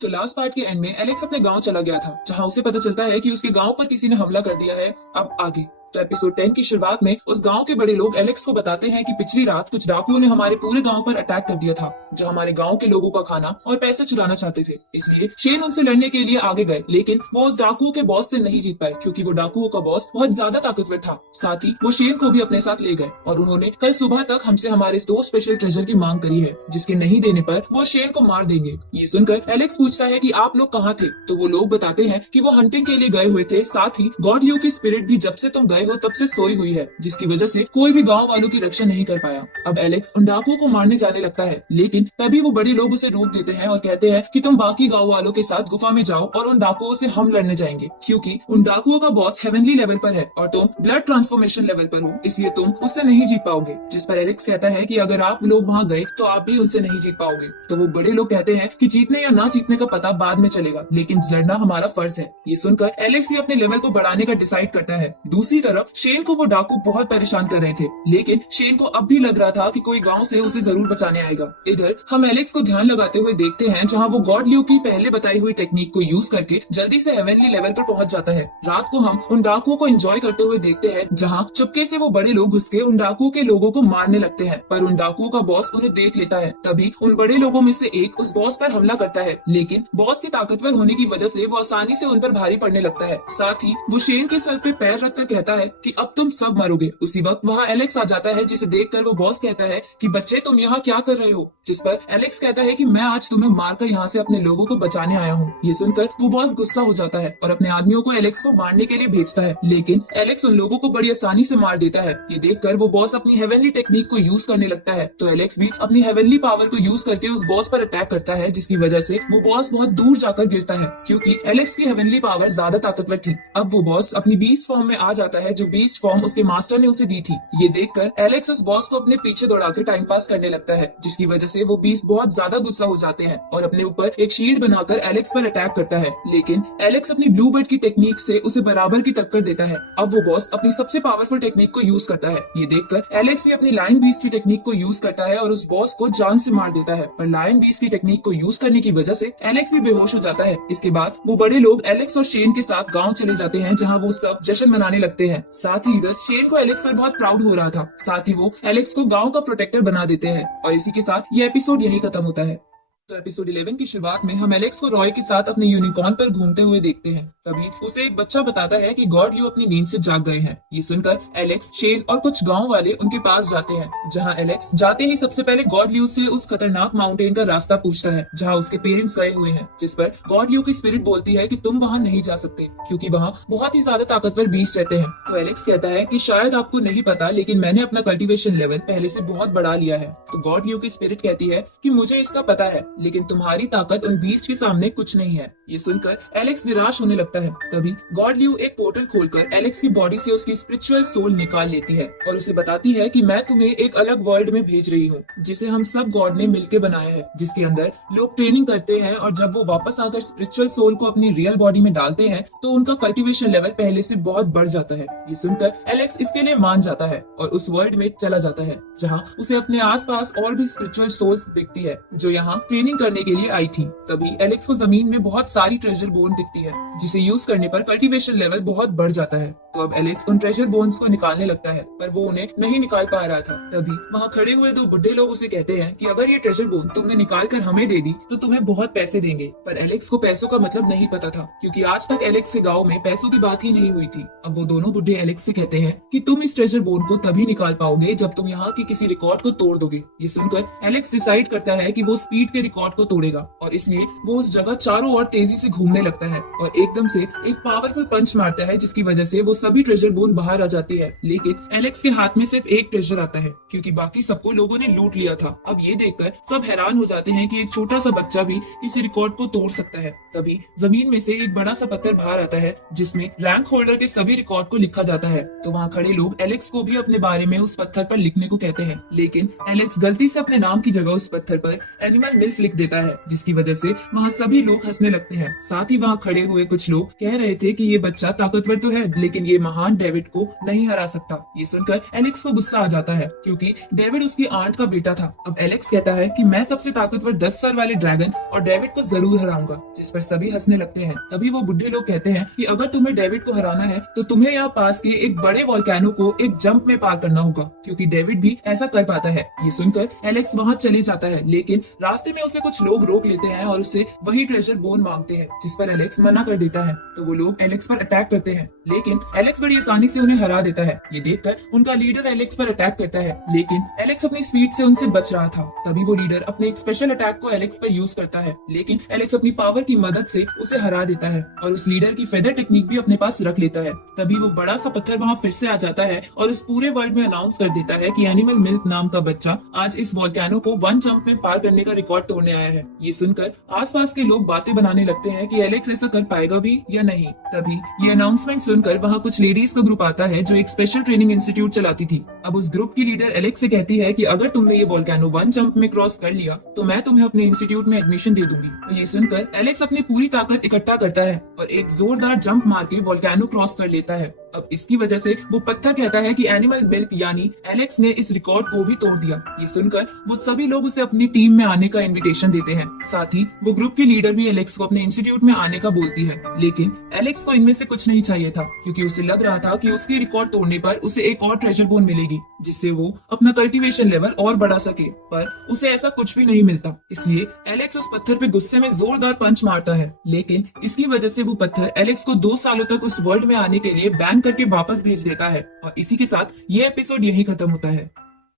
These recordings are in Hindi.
तो लास्ट पार्ट के एंड में एलेक्स अपने गांव चला गया था, जहां उसे पता चलता है कि उसके गांव पर किसी ने हमला कर दिया है। अब आगे तो एपिसोड 10 की शुरुआत में उस गांव के बड़े लोग एलेक्स को बताते हैं कि पिछली रात कुछ डाकुओं ने हमारे पूरे गांव पर अटैक कर दिया था, जो हमारे गांव के लोगों का खाना और पैसे चुराना चाहते थे। इसलिए शेन उनसे लड़ने के लिए आगे गए, लेकिन वो उस डाकुओं के बॉस से नहीं जीत पाए, क्योंकि वो डाकुओं का बॉस बहुत ज्यादा ताकतवर था। साथ ही वो शेन को भी अपने साथ ले गए और उन्होंने कल सुबह तक हमसे हमारे दो स्पेशल ट्रेजर की मांग करी है, जिसके नहीं देने पर वो शेन को मार देंगे। ये सुनकर एलेक्स पूछता है कि आप लोग कहाँ थे, तो वो लोग बताते हैं कि वो हंटिंग के लिए गए हुए थे। साथ ही गॉड लियो की स्पिरिट भी जब से तुम गए हो तब से सोई हुई है, जिसकी वजह से कोई भी गांव वालों की रक्षा नहीं कर पाया। अब एलेक्स उन डाकुओं को मारने जाने लगता है, लेकिन तभी वो बड़े लोग उसे रोक देते हैं और कहते हैं कि तुम बाकी गांव वालों के साथ गुफा में जाओ और उन डाकुओं से हम लड़ने जाएंगे, क्योंकि उन डाकुओं का बॉस हेवनली लेवल पर है और तुम ब्लड ट्रांसफॉर्मेशन लेवल पर हो, इसलिए तुम उससे नहीं जीत पाओगे। जिस पर एलेक्स कहता है कि अगर आप लोग वहाँ गए तो आप भी उनसे नहीं जीत पाओगे। तो वो बड़े लोग कहते हैं कि जीतने या ना जीतने का पता बाद में चलेगा, लेकिन लड़ना हमारा फर्ज है। ये सुनकर एलेक्स भी अपने लेवल को बढ़ाने का डिसाइड करता है। दूसरी तरफ शेन को वो डाकू बहुत परेशान कर रहे थे, लेकिन शेन को अब भी लग रहा था कि कोई गांव से उसे जरूर बचाने आएगा। इधर हम एलेक्स को ध्यान लगाते हुए देखते हैं, जहां वो गॉड लियो की पहले बताई हुई टेक्निक को यूज करके जल्दी से हेवनली लेवल पर पहुंच जाता है। रात को हम उन डाकुओं को एंजॉय करते हुए देखते हैं, जहां चुपके से वो बड़े लोग घुस के उन डाकुओं के लोगों को मारने लगते हैं, पर उन डाकुओं का बॉस उन्हें देख लेता है। तभी उन बड़े लोगों में से एक उस बॉस पर हमला करता है, लेकिन बॉस के ताकतवर होने की वजह से वो आसानी से उन पर भारी पड़ने लगता है। साथ ही वो शेन के सर पे पैर रखकर कहता है कि अब तुम सब मरोगे। उसी वक्त वहाँ एलेक्स आ जाता है, जिसे देखकर वो बॉस कहता है कि बच्चे तुम यहाँ क्या कर रहे हो, जिस पर एलेक्स कहता है कि मैं आज तुम्हें मारकर यहाँ से अपने लोगों को बचाने आया हूँ। ये सुनकर वो बॉस गुस्सा हो जाता है और अपने आदमियों को एलेक्स को मारने के लिए भेजता है, लेकिन एलेक्स उन लोगों को बड़ी आसानी से मार देता है। ये देखकर वो बॉस अपनी हेवनली टेक्निक को यूज करने लगता है, तो एलेक्स भी अपनी हेवनली पावर को यूज करके उस बॉस पर अटैक करता है, जिसकी वजह से वो बॉस बहुत दूर जाकर गिरता है, क्योंकि एलेक्स की हेवनली पावर ज्यादा ताकतवर थी। अब वो बॉस अपनी बीस्ट फॉर्म में आ जाता है, जो बीस्ट फॉर्म उसके मास्टर ने उसे दी थी। ये देखकर एलेक्स उस बॉस को अपने पीछे दौड़ाकर टाइम पास करने लगता है, जिसकी वजह से वो बीस्ट बहुत ज्यादा गुस्सा हो जाते हैं और अपने ऊपर एक शील्ड बनाकर एलेक्स पर अटैक करता है, लेकिन एलेक्स अपनी ब्लू बर्ड की टेक्निक से उसे बराबर की टक्कर देता है। अब वो बॉस अपनी सबसे पावरफुल टेक्निक को यूज करता है। ये देखकर एलेक्स भी अपनी लायन बीस्ट की टेक्निक को यूज करता है और उस बॉस को जान से मार देता है, पर लायन बीस्ट की टेक्निक को यूज करने की वजह से एलेक्स भी बेहोश हो जाता है। इसके बाद वो बड़े लोग एलेक्स और शेन के साथ गाँव चले जाते हैं, जहाँ वो सब जश्न मनाने लगते हैं। साथ ही इधर शेन को एलेक्स पर बहुत प्राउड हो रहा था। साथ ही वो एलेक्स को गांव का प्रोटेक्टर बना देते हैं और इसी के साथ ये एपिसोड यही खत्म होता है। तो एपिसोड 11 की शुरुआत में हम एलेक्स को रॉय के साथ अपने यूनिकॉर्न पर घूमते हुए देखते हैं। तभी उसे एक बच्चा बताता है कि गॉड लियो अपनी नींद से जाग गए हैं। ये सुनकर एलेक्स, शेन और कुछ गांव वाले उनके पास जाते हैं, जहां एलेक्स जाते ही सबसे पहले गॉड लियो से उस खतरनाक माउंटेन का रास्ता पूछता है, जहां उसके पेरेंट्स गए हुए हैं। जिस पर गॉड लियो की स्पिरिट बोलती है कि तुम वहां नहीं जा सकते, क्योंकि वहां बहुत ही ज्यादा ताकतवर बीस्ट रहते हैं। तो एलेक्स कहता है कि शायद आपको नहीं पता, लेकिन मैंने अपना कल्टीवेशन लेवल पहले से बहुत बढ़ा लिया है। तो गॉड लियो की स्पिरिट कहती है कि मुझे इसका पता है, लेकिन तुम्हारी ताकत उन बीस्ट के सामने कुछ नहीं है। ये सुनकर एलेक्स निराश होने लगता है। तभी गॉड लियो एक पोर्टल खोलकर एलेक्स की बॉडी से उसकी स्पिरिचुअल सोल निकाल लेती है और उसे बताती है कि मैं तुम्हें एक अलग वर्ल्ड में भेज रही हूँ, जिसे हम सब गॉड ने मिलकर बनाया है, जिसके अंदर लोग ट्रेनिंग करते हैं और जब वो वापस आकर स्पिरिचुअल सोल को अपनी रियल बॉडी में डालते हैं तो उनका कल्टीवेशन लेवल पहले से बहुत बढ़ जाता है। ये सुनकर एलेक्स इसके लिए मान जाता है और उस वर्ल्ड में चला जाता है, जहाँ उसे अपने आसपास और भी स्पिरिचुअल सोल्स दिखती है, जो यहाँ ट्रेनिंग करने के लिए आई थी। तभी एलेक्स को जमीन में बहुत सारी ट्रेजर बोन दिखती है, जिसे यूज करने पर कल्टीवेशन लेवल बहुत बढ़ जाता है। तो अब एलेक्स उन ट्रेजर बोन्स को निकालने लगता है, पर वो उन्हें नहीं निकाल पा रहा था। तभी वहाँ खड़े हुए दो बुढ़े लोग उसे कहते हैं कि अगर ये ट्रेजर बोन तुमने निकाल कर हमें दे दी तो तुम्हें बहुत पैसे देंगे। पर एलेक्स को पैसों का मतलब नहीं पता था, क्योंकि आज तक एलेक्स के गाँव में पैसों की बात ही नहीं हुई थी। अब वो दोनों बुढ़े एलेक्स से कहते हैं कि तुम इस ट्रेजर बोन को तभी निकाल पाओगे जब तुम यहाँ की किसी रिकॉर्ड को तोड़ दोगे। ये सुनकर एलेक्स डिसाइड करता है कि वो स्पीड के रिकॉर्ड को तोड़ेगा और इसलिए वो उस जगह चारों ओर तेजी से घूमने लगता है और एकदम से एक पावरफुल पंच मारता है, जिसकी वजह से वो सभी ट्रेजर बोन बाहर आ जाती है। लेकिन एलेक्स के हाथ में सिर्फ एक ट्रेजर आता है, क्योंकि बाकी सबको लोगों ने लूट लिया था। अब ये देखकर सब हैरान हो जाते हैं कि एक छोटा सा बच्चा भी इस रिकॉर्ड को तोड़ सकता है। तभी जमीन में से एक बड़ा सा पत्थर बाहर आता है, जिसमें रैंक होल्डर के सभी रिकॉर्ड को लिखा जाता है। तो वहाँ खड़े लोग एलेक्स को भी अपने बारे में उस पत्थर पर लिखने को कहते हैं, लेकिन एलेक्स गलती से अपने नाम की जगह उस पत्थर पर एनिमल मिल्क लिख देता है, जिसकी वजह से वहाँ सभी लोग हंसने लगते हैं। साथ ही वहाँ खड़े हुए कुछ लोग लोग कह रहे थे कि ये बच्चा ताकतवर तो है लेकिन ये महान डेविड को नहीं हरा सकता। ये सुनकर एलेक्स को गुस्सा आ जाता है क्योंकि डेविड उसकी आंट का बेटा था। अब एलेक्स कहता है कि मैं सबसे ताकतवर 10 सर वाले ड्रैगन और डेविड को जरूर हराऊंगा, जिस पर सभी हंसने लगते हैं। तभी वो बुढ़े लोग कहते हैं कि अगर तुम्हें डेविड को हराना है तो तुम्हें यहाँ पास के एक बड़े वोल्केनो को एक जंप में पार करना होगा, क्योंकि डेविड भी ऐसा कर पाता है। ये सुनकर एलेक्स वहाँ चले जाता है, लेकिन रास्ते में उसे कुछ लोग रोक लेते हैं और उससे वही ट्रेजर बोन मांगते हैं, जिस पर एलेक्स मना कर देता है। तो वो लोग एलेक्स पर अटैक करते हैं, लेकिन एलेक्स बड़ी आसानी से उन्हें हरा देता है। ये देखकर उनका लीडर एलेक्स पर अटैक करता है, लेकिन एलेक्स अपनी स्पीड से उनसे बच रहा था। तभी वो लीडर अपने एक स्पेशल अटैक को एलेक्स पर यूज करता है, लेकिन एलेक्स अपनी पावर की मदद से उसे हरा देता है और उस लीडर की फेदर टेक्निक भी अपने पास रख लेता है। तभी वो बड़ा सा पत्थर वहाँ फिर से आ जाता है और इस पूरे वर्ल्ड में अनाउंस कर देता है कि एनिमल मिल्क नाम का बच्चा आज इस वोल्केनो को वन जंप में पार करने का रिकॉर्ड तोड़ने आया है। ये सुनकर आसपास के लोग बातें बनाने लगते हैं कि एलेक्स ऐसा कर पाएगा भी या नहीं। तभी ये अनाउंसमेंट सुनकर वहाँ कुछ लेडीज का ग्रुप आता है जो एक स्पेशल ट्रेनिंग इंस्टीट्यूट चलाती थी। अब उस ग्रुप की लीडर एलेक्स से कहती है कि अगर तुमने ये वोल्केनो वन जंप में क्रॉस कर लिया तो मैं तुम्हें अपने इंस्टीट्यूट में एडमिशन दे दूंगी। तो ये सुनकर एलेक्स अपनी पूरी ताकत इकट्ठा करता है और एक जोरदार जंप मार के वोल्केनो क्रॉस कर लेता है। अब इसकी वजह से वो पत्थर कहता है कि एनिमल मिल्क यानी एलेक्स ने इस रिकॉर्ड को भी तोड़ दिया। ये सुनकर वो सभी लोग उसे अपनी टीम में आने का इनविटेशन देते हैं। साथ ही वो ग्रुप की लीडर भी एलेक्स को अपने इंस्टीट्यूट में आने का बोलती है, लेकिन एलेक्स को इनमें से कुछ नहीं चाहिए था, क्योंकि उसे लग रहा था कि उसकी रिकॉर्ड तोड़ने पर उसे एक और ट्रेजर बोन मिलेगी जिससे वो अपना कल्टीवेशन लेवल और बढ़ा सके, पर उसे ऐसा कुछ भी नहीं मिलता। इसलिए एलेक्स उस पत्थर पे गुस्से में जोरदार पंच मारता है, लेकिन इसकी वजह से वो पत्थर एलेक्स को 2 सालों तक उस वर्ल्ड में आने के लिए बैन करके वापस भेज देता है। और इसी के साथ ये एपिसोड यहीं खत्म होता है।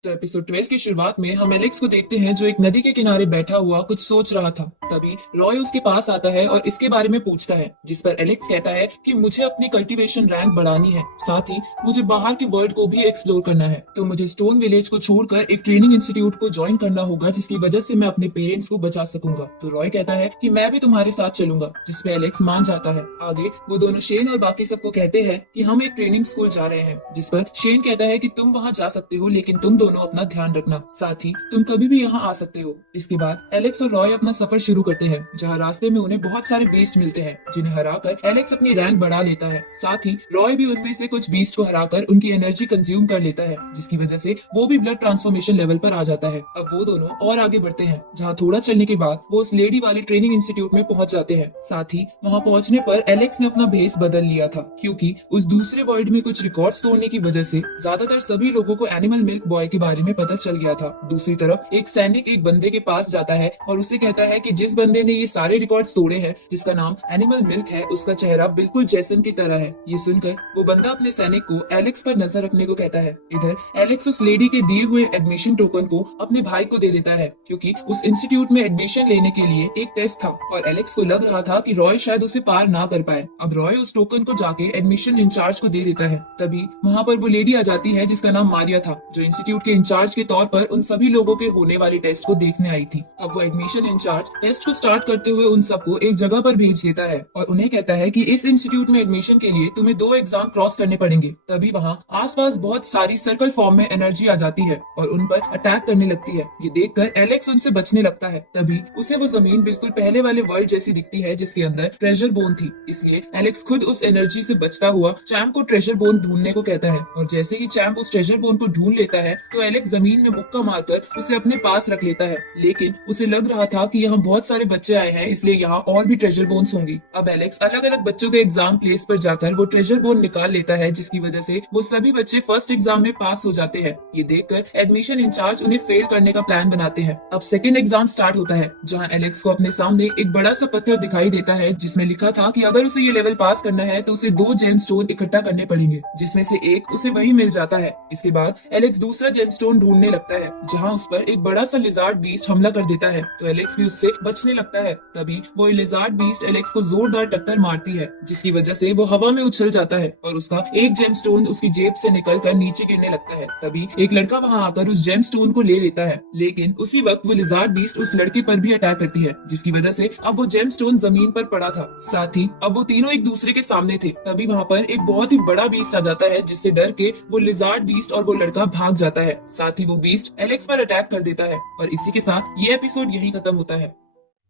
तो एपिसोड 12 की शुरुआत में हम एलेक्स को देखते हैं जो एक नदी के किनारे बैठा हुआ कुछ सोच रहा था। तभी रॉय उसके पास आता है और इसके बारे में पूछता है, जिस पर एलेक्स कहता है कि मुझे अपनी कल्टीवेशन रैंक बढ़ानी है, साथ ही मुझे बाहर के वर्ल्ड को भी एक्सप्लोर करना है, तो मुझे स्टोन विलेज को छोड़कर एक ट्रेनिंग इंस्टीट्यूट को ज्वाइन करना होगा जिसकी वजह से मैं अपने पेरेंट्स को बचा सकूंगा। तो रॉय कहता है कि मैं भी तुम्हारे साथ चलूंगा, जिसपे एलेक्स मान जाता है। आगे वो दोनों शेन और बाकी सबको कहते हैं कि हम एक ट्रेनिंग स्कूल जा रहे हैं, जिस पर शेन कहता है कि तुम वहाँ जा सकते हो, लेकिन तुम दोनों अपना ध्यान रखना, साथ ही तुम कभी भी यहाँ आ सकते हो। इसके बाद एलेक्स और रॉय अपना सफर शुरू करते हैं, जहाँ रास्ते में उन्हें बहुत सारे बीस्ट मिलते हैं, जिन्हें हराकर एलेक्स अपनी रैंक बढ़ा लेता है। साथ ही रॉय भी उनमें से कुछ बीस्ट को हराकर उनकी एनर्जी कंज्यूम कर लेता है, जिसकी वजह से वो भी ब्लड ट्रांसफॉर्मेशन लेवल पर आ जाता है। अब वो दोनों और आगे बढ़ते हैं, जहाँ थोड़ा चलने के बाद वो उस लेडी वाली ट्रेनिंग इंस्टीट्यूट में पहुंच जाते हैं। साथ ही वहाँ पहुंचने पर एलेक्स ने अपना भेस बदल लिया था, क्योंकि उस दूसरे वर्ल्ड में कुछ रिकॉर्ड्स तोड़ने की वजह से ज्यादातर सभी लोगों को एनिमल मिल्क बॉय के बारे में पता चल गया था। दूसरी तरफ एक सैनिक एक बंदे के पास जाता है और उसे कहता है कि जिस बंदे ने ये सारे रिकॉर्ड्स तोड़े हैं, जिसका नाम एनिमल मिल्क है, उसका चेहरा बिल्कुल जैसन की तरह है। ये सुनकर वो बंदा अपने सैनिक को एलेक्स पर नजर रखने को कहता है। इधर एलेक्स उस लेडी के दिए हुए एडमिशन टोकन को अपने भाई को दे देता है, क्योंकि उस इंस्टीट्यूट में एडमिशन लेने के लिए एक टेस्ट था और एलेक्स को लग रहा था कि रॉय शायद उसे पार ना कर पाए। अब रॉय उस टोकन को जाके एडमिशन इंचार्ज को दे देता है। तभी वहाँ पर वो लेडी आ जाती है जिसका नाम मारिया था, जो इंस्टीट्यूट के इंचार्ज के तौर पर उन सभी लोगों के होने वाले टेस्ट को देखने आई थी। अब वो एडमिशन इंचार्ज टेस्ट को स्टार्ट करते हुए उन सबको एक जगह पर भेज देता है और उन्हें कहता है कि इस इंस्टीट्यूट में एडमिशन के लिए तुम्हें 2 एग्जाम क्रॉस करने पड़ेंगे। तभी वहाँ आसपास बहुत सारी सर्कल फॉर्म में एनर्जी आ जाती है और उन पर अटैक करने लगती है। ये देखकर एलेक्स उनसे बचने लगता है। तभी उसे वो जमीन बिल्कुल पहले वाले वर्ल्ड जैसी दिखती है, जिसके अंदर ट्रेजर बोन थी। इसलिए एलेक्स खुद उस एनर्जी से बचता हुआ चैम्प को ट्रेजर बोन ढूंढने को कहता है और जैसे ही चैम्प उस ट्रेजर बोन को ढूंढ लेता है तो एलेक्स जमीन में मुक्का मारकर उसे अपने पास रख लेता है। लेकिन उसे लग रहा था कि यहाँ बहुत सारे बच्चे आए हैं, इसलिए यहाँ और भी ट्रेजर बोन्स होंगी। अब एलेक्स अलग अलग बच्चों के एग्जाम प्लेस पर जाकर वो ट्रेजर बोन निकाल लेता है, जिसकी वजह से वो सभी बच्चे फर्स्ट एग्जाम में पास हो जाते हैं। ये देखकर एडमिशन इंचार्ज उन्हें फेल करने का प्लान बनाते हैं। अब सेकंड एग्जाम स्टार्ट होता है, जहाँ एलेक्स को अपने सामने एक बड़ा सा पत्थर दिखाई देता है, जिसमें लिखा था कि अगर उसे ये लेवल पास करना है तो उसे 2 जेम स्टोन इकट्ठा करने पड़ेंगे, जिसमें से एक उसे वही मिल जाता है। इसके बाद एलेक्स दूसरा जेम स्टोन ढूंढने लगता है, जहाँ उस पर एक बड़ा सा लिजार्ड बीस्ट हमला कर देता है, तो एलेक्स भी उससे बचने लगता है। तभी वो लिजार्ड बीस्ट एलेक्स को जोरदार टक्कर मारती है, जिसकी वजह से वो हवा में उछल जाता है और उसका एक जेम स्टोन उसकी जेब से निकलकर नीचे गिरने लगता है। तभी एक लड़का वहाँ आकर उस जेम स्टोन को ले लेता है, लेकिन उसी वक्त वो लिजार्ड बीस्ट उस लड़के पर भी अटैक करती है, जिसकी वजह से अब वो जेम स्टोन जमीन पर पड़ा था। साथ ही अब वो तीनों एक दूसरे के सामने थे। तभी वहाँ पर एक बहुत ही बड़ा बीस्ट आ जाता है, जिससे डर के वो लिजार्ड बीस्ट और वो लड़का भाग जाता है। साथ ही वो बीस्ट एलेक्स पर अटैक कर देता है और इसी के साथ ये एपिसोड यहीं खत्म होता है।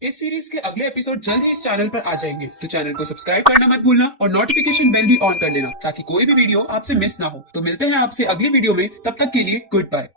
इस सीरीज के अगले एपिसोड जल्द ही इस चैनल पर आ जाएंगे, तो चैनल को सब्सक्राइब करना मत भूलना और नोटिफिकेशन बेल भी ऑन कर लेना ताकि कोई भी वीडियो आपसे मिस ना हो। तो मिलते हैं आपसे अगली वीडियो में, तब तक के लिए गुड बाय।